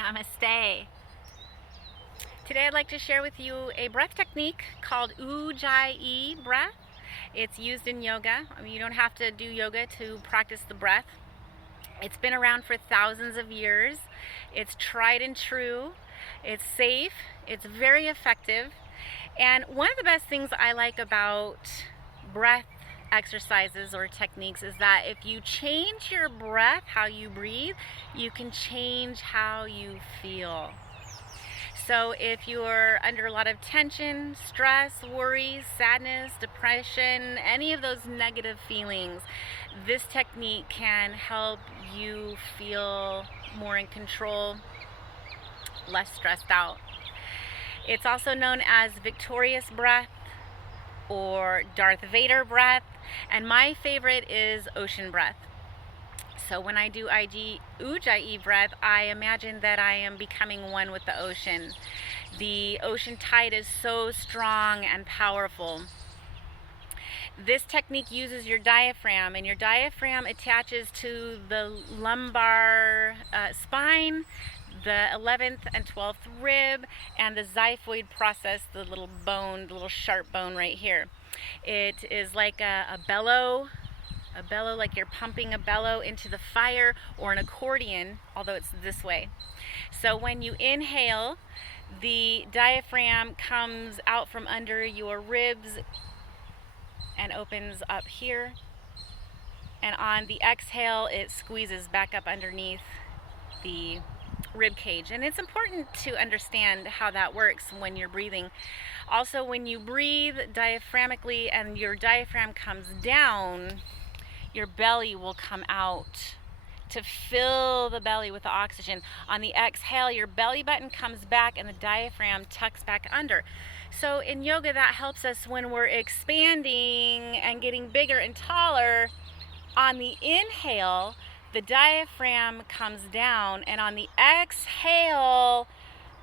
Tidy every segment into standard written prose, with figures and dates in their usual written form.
Namaste. Today I'd like to share with you a breath technique called Ujjayi breath. It's used in yoga. I mean, you don't have to do yoga to practice the breath. It's been around for thousands of years. It's tried and true. It's safe. It's very effective. And one of the best things I like about breath exercises or techniques is that if you change your breath, how you breathe, you can change how you feel. So if you're under a lot of tension, stress, worry, sadness, depression, any of those negative feelings, this technique can help you feel more in control, less stressed out. It's also known as victorious breath or Darth Vader breath, and my favorite is ocean breath. So when I do Ujjayi breath, I imagine that I am becoming one with the ocean. The ocean tide is so strong and powerful. This technique uses your diaphragm, and your diaphragm attaches to the lumbar spine, the 11th and 12th rib, and the xiphoid process, the little bone, the little sharp bone right here. It is like a bellow, like you're pumping a bellow into the fire, or an accordion, although it's this way. So when you inhale, the diaphragm comes out from under your ribs and opens up here. And on the exhale, it squeezes back up underneath the rib cage. And it's important to understand how that works when you're breathing. Also, when you breathe diaphragmically and your diaphragm comes down, your belly will come out to fill the belly with the oxygen. On the exhale, your belly button comes back and the diaphragm tucks back under. So in yoga, that helps us when we're expanding and getting bigger and taller. On the inhale, the diaphragm comes down, and on the exhale,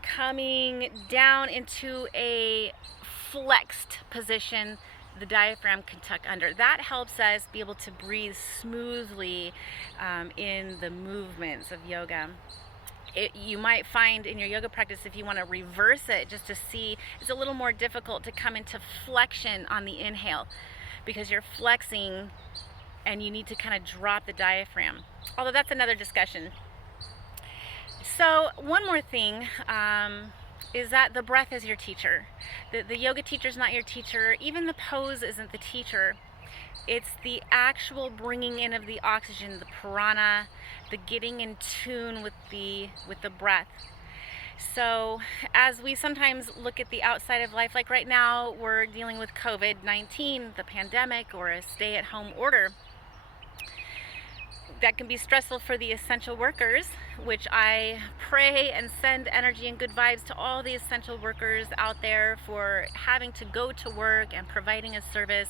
coming down into a flexed position, the diaphragm can tuck under. That helps us be able to breathe smoothly in the movements of yoga. You might find in your yoga practice, if you want to reverse it just to see, it's a little more difficult to come into flexion on the inhale because you're flexing and you need to kind of drop the diaphragm. Although that's another discussion. So one more thing is that the breath is your teacher. The yoga teacher is not your teacher. Even the pose isn't the teacher. It's the actual bringing in of the oxygen, the prana, the getting in tune with the breath. So as we sometimes look at the outside of life, like right now we're dealing with COVID-19, the pandemic, or a stay-at-home order. That can be stressful for the essential workers, which I pray and send energy and good vibes to all the essential workers out there for having to go to work and providing a service.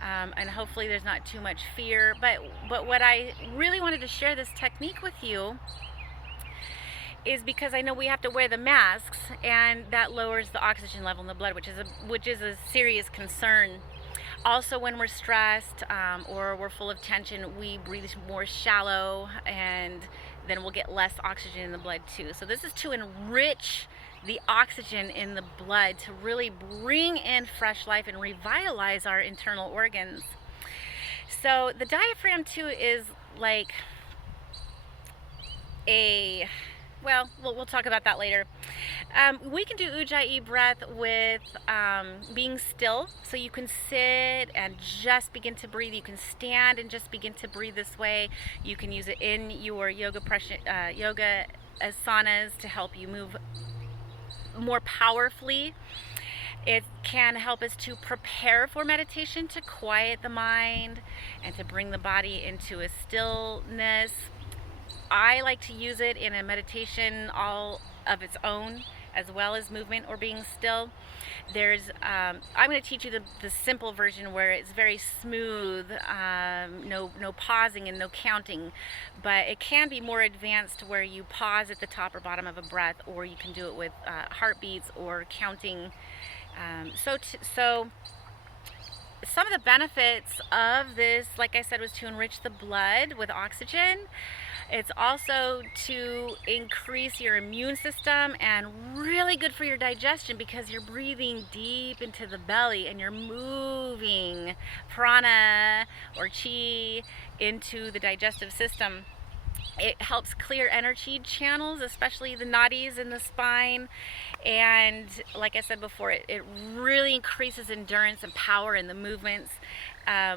And hopefully there's not too much fear. But what I really wanted to share this technique with you is because I know we have to wear the masks, and that lowers the oxygen level in the blood, which is a serious concern. Also, when we're stressed or we're full of tension, we breathe more shallow, and then we'll get less oxygen in the blood too. So this is to enrich the oxygen in the blood, to really bring in fresh life and revitalize our internal organs. So the diaphragm too is like we'll talk about that later. We can do Ujjayi breath with being still. So you can sit and just begin to breathe. You can stand and just begin to breathe this way. You can use it in your yoga asanas to help you move more powerfully. It can help us to prepare for meditation, to quiet the mind and to bring the body into a stillness. I like to use it in a meditation all of its own, as well as movement or being still. I'm going to teach you the simple version where it's very smooth, no pausing and no counting. But it can be more advanced where you pause at the top or bottom of a breath, or you can do it with heartbeats or counting. So some of the benefits of this, like I said, was to enrich the blood with oxygen. It's also to increase your immune system and really good for your digestion because you're breathing deep into the belly and you're moving prana or chi into the digestive system. It helps clear energy channels, especially the nadis in the spine. And like I said before, it really increases endurance and power in the movements.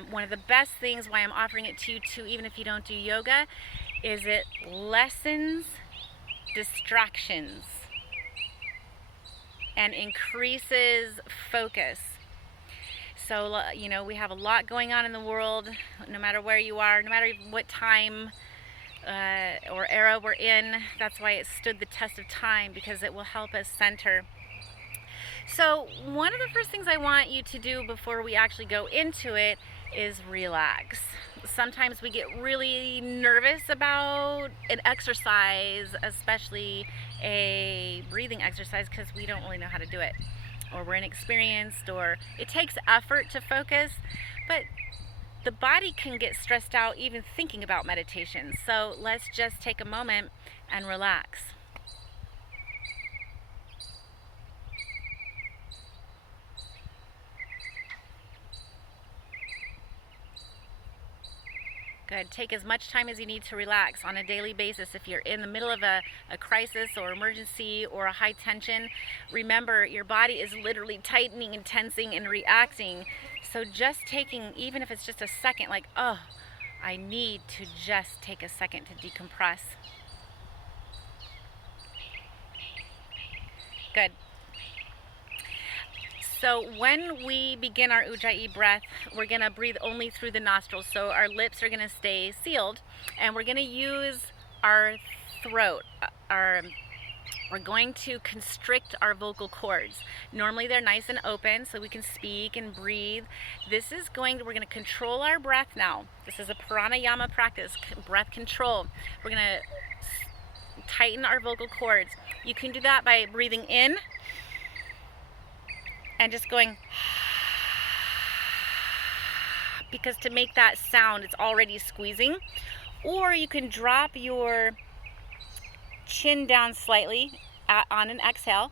One of the best things why I'm offering it to you too, even if you don't do yoga, is it lessens distractions and increases focus. So, you know, we have a lot going on in the world, no matter where you are, no matter what time or era we're in. That's why it stood the test of time, because it will help us center. So one of the first things I want you to do before we actually go into it is relax. Sometimes we get really nervous about an exercise, especially a breathing exercise, because we don't really know how to do it, or we're inexperienced, or it takes effort to focus. But the body can get stressed out even thinking about meditation. So let's just take a moment and relax. Good. Take as much time as you need to relax on a daily basis. If you're in the middle of a crisis or emergency or a high tension, remember your body is literally tightening and tensing and reacting. So just taking, even if it's just a second, like, oh, I need to just take a second to decompress. Good. So when we begin our Ujjayi breath, we're going to breathe only through the nostrils. So our lips are going to stay sealed, and we're going to use our throat. We're going to constrict our vocal cords. Normally they're nice and open so we can speak and breathe. We're going to control our breath now. This is a pranayama practice, breath control. We're going to tighten our vocal cords. You can do that by breathing in and just going, because to make that sound, it's already squeezing. Or you can drop your chin down slightly on an exhale.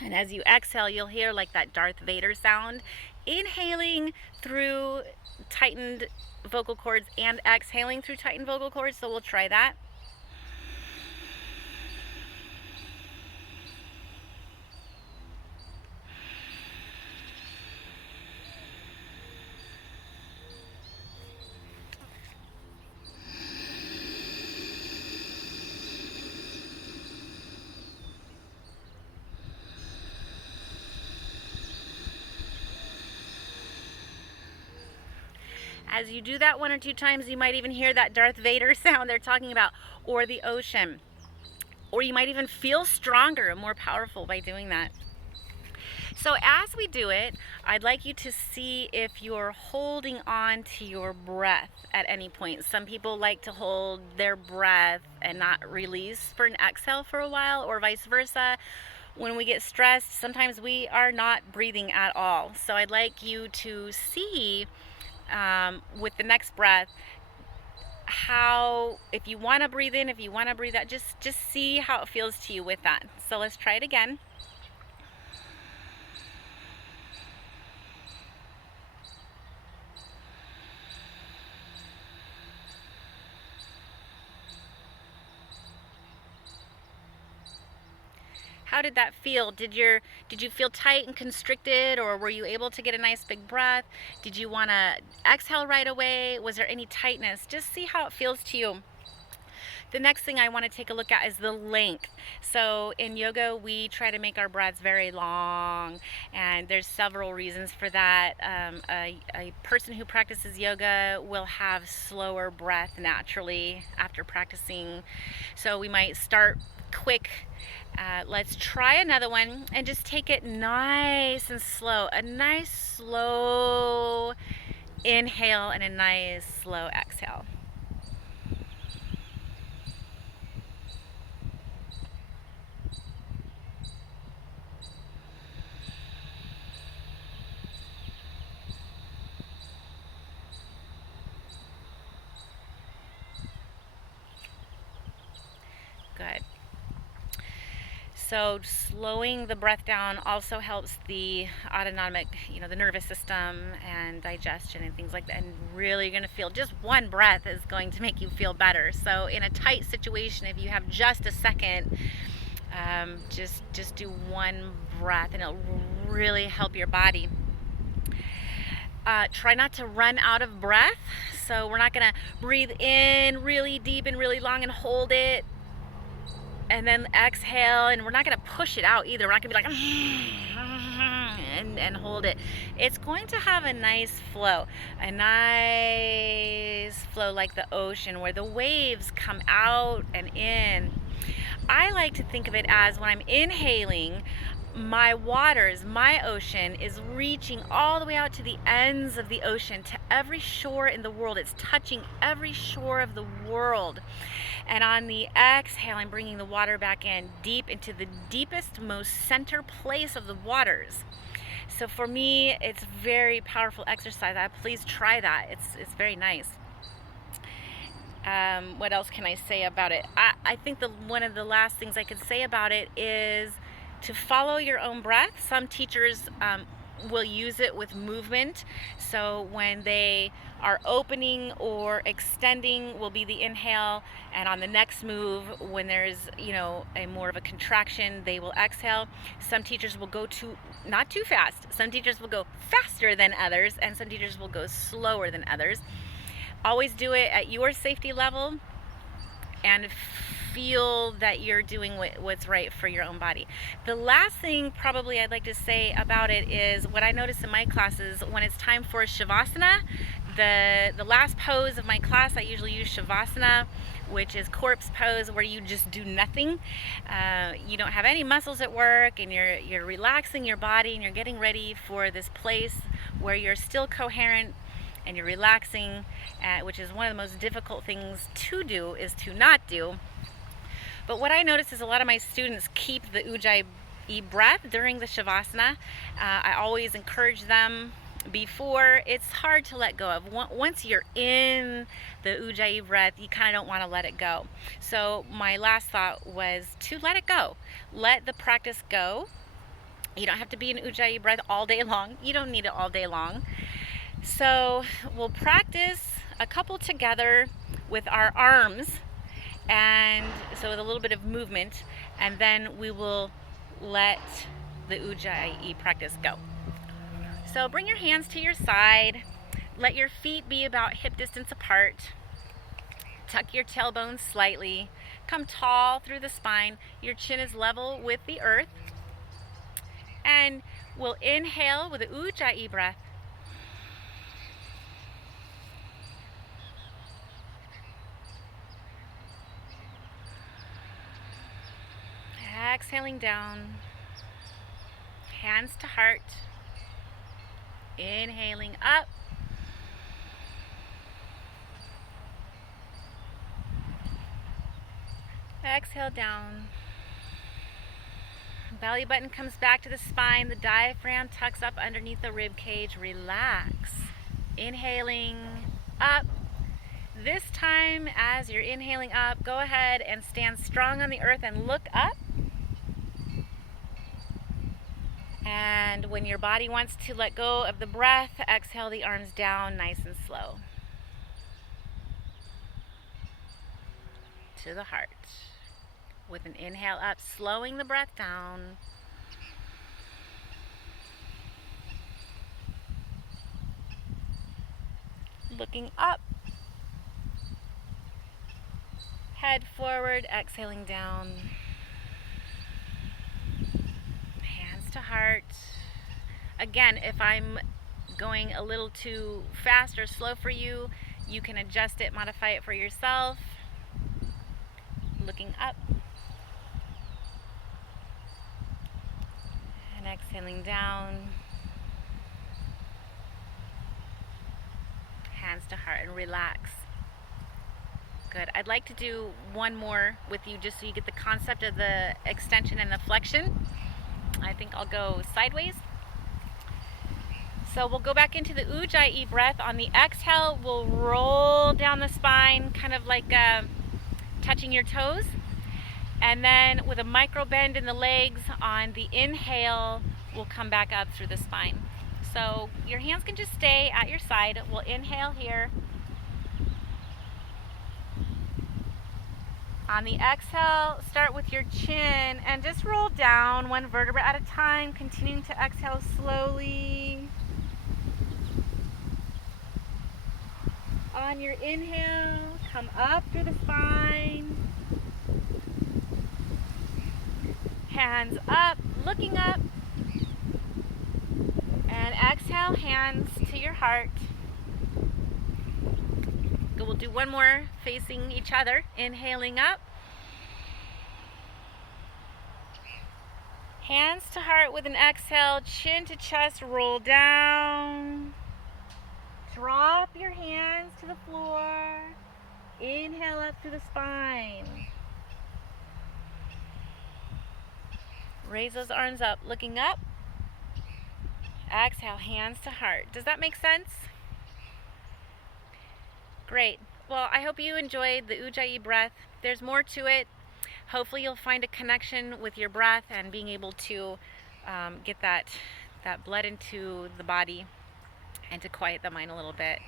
And as you exhale, you'll hear like that Darth Vader sound. Inhaling through tightened vocal cords and exhaling through tightened vocal cords. So we'll try that. As you do that 1 or 2 times, you might even hear that Darth Vader sound they're talking about, or the ocean. Or you might even feel stronger and more powerful by doing that. So as we do it, I'd like you to see if you're holding on to your breath at any point. Some people like to hold their breath and not release for an exhale for a while, or vice versa. When we get stressed, sometimes we are not breathing at all. So I'd like you to see with the next breath how, if you want to breathe in, if you want to breathe out, just see how it feels to you with that. So let's try it again. How did that feel? Did you feel tight and constricted, or were you able to get a nice big breath? Did you want to exhale right away? Was there any tightness? Just see how it feels to you. The next thing I want to take a look at is the length. So in yoga, we try to make our breaths very long, and there's several reasons for that. A person who practices yoga will have slower breath naturally after practicing. So we might start quick. Let's try another one and just take it nice and slow. A nice slow inhale and a nice slow exhale. So slowing the breath down also helps the autonomic, the nervous system and digestion and things like that. And really you're going to feel just one breath is going to make you feel better. So in a tight situation, if you have just a second, just do one breath and it'll really help your body. Try not to run out of breath. So we're not going to breathe in really deep and really long and hold it and then exhale, and we're not going to push it out either. We're not going to be like and hold it. It's going to have a nice flow like the ocean where the waves come out and in. I like to think of it as when I'm inhaling, my ocean is reaching all the way out to the ends of the ocean, to every shore in the world. It's touching every shore of the world. And on the exhale, I'm bringing the water back in deep into the deepest, most center place of the waters. So for me, it's very powerful exercise. Please try that. It's very nice. What else can I say about it? I think one of the last things I could say about it is to follow your own breath. Some teachers will use it with movement. So when they are opening or extending will be the inhale, and on the next move, when there's a more of a contraction, they will exhale. Some teachers will go not too fast. Some teachers will go faster than others, and some teachers will go slower than others. Always do it at your safety level and feel that you're doing what's right for your own body. The last thing probably I'd like to say about it is what I notice in my classes when it's time for Shavasana. The last pose of my class, I usually use Shavasana, which is corpse pose, where you just do nothing. You don't have any muscles at work, and you're relaxing your body, and you're getting ready for this place where you're still coherent and you're relaxing, which is one of the most difficult things to do, is to not do. But what I notice is a lot of my students keep the Ujjayi breath during the Shavasana. I always encourage them before. It's hard to let go of. Once you're in the Ujjayi breath, you kind of don't want to let it go. So my last thought was to let it go. Let the practice go. You don't have to be in Ujjayi breath all day long. You don't need it all day long. So we'll practice a couple together with our arms, and so with a little bit of movement, and then we will let the Ujjayi practice go. So bring your hands to your side, let your feet be about hip distance apart, tuck your tailbone slightly, come tall through the spine, your chin is level with the earth, and we'll inhale with the Ujjayi breath. Exhaling down, hands to heart, inhaling up, exhale down, belly button comes back to the spine, the diaphragm tucks up underneath the rib cage, relax, inhaling up. This time, as you're inhaling up, go ahead and stand strong on the earth and look up. And when your body wants to let go of the breath, exhale the arms down nice and slow to the heart. With an inhale up, slowing the breath down. Looking up. Head forward, exhaling down. To heart. Again, if I'm going a little too fast or slow for you, you can adjust it, modify it for yourself. Looking up and exhaling down. Hands to heart and relax. Good. I'd like to do one more with you just so you get the concept of the extension and the flexion. I think I'll go sideways. So we'll go back into the Ujjayi breath. On the exhale, we'll roll down the spine, kind of like touching your toes. And then with a micro bend in the legs on the inhale, we'll come back up through the spine. So your hands can just stay at your side. We'll inhale here. On the exhale, start with your chin and just roll down one vertebra at a time, continuing to exhale slowly. On your inhale, come up through the spine. Hands up, looking up. And exhale, hands to your heart. We'll do one more facing each other. Inhaling up. Hands to heart with an exhale, chin to chest, roll down. Drop your hands to the floor. Inhale up through the spine. Raise those arms up, looking up. Exhale, hands to heart. Does that make sense? Great. Well, I hope you enjoyed the Ujjayi breath. There's more to it. Hopefully you'll find a connection with your breath and being able to get that blood into the body and to quiet the mind a little bit.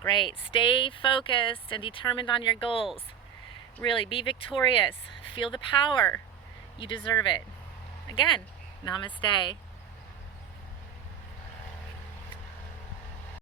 Great. Stay focused and determined on your goals. Really, be victorious. Feel the power. You deserve it. Again, namaste.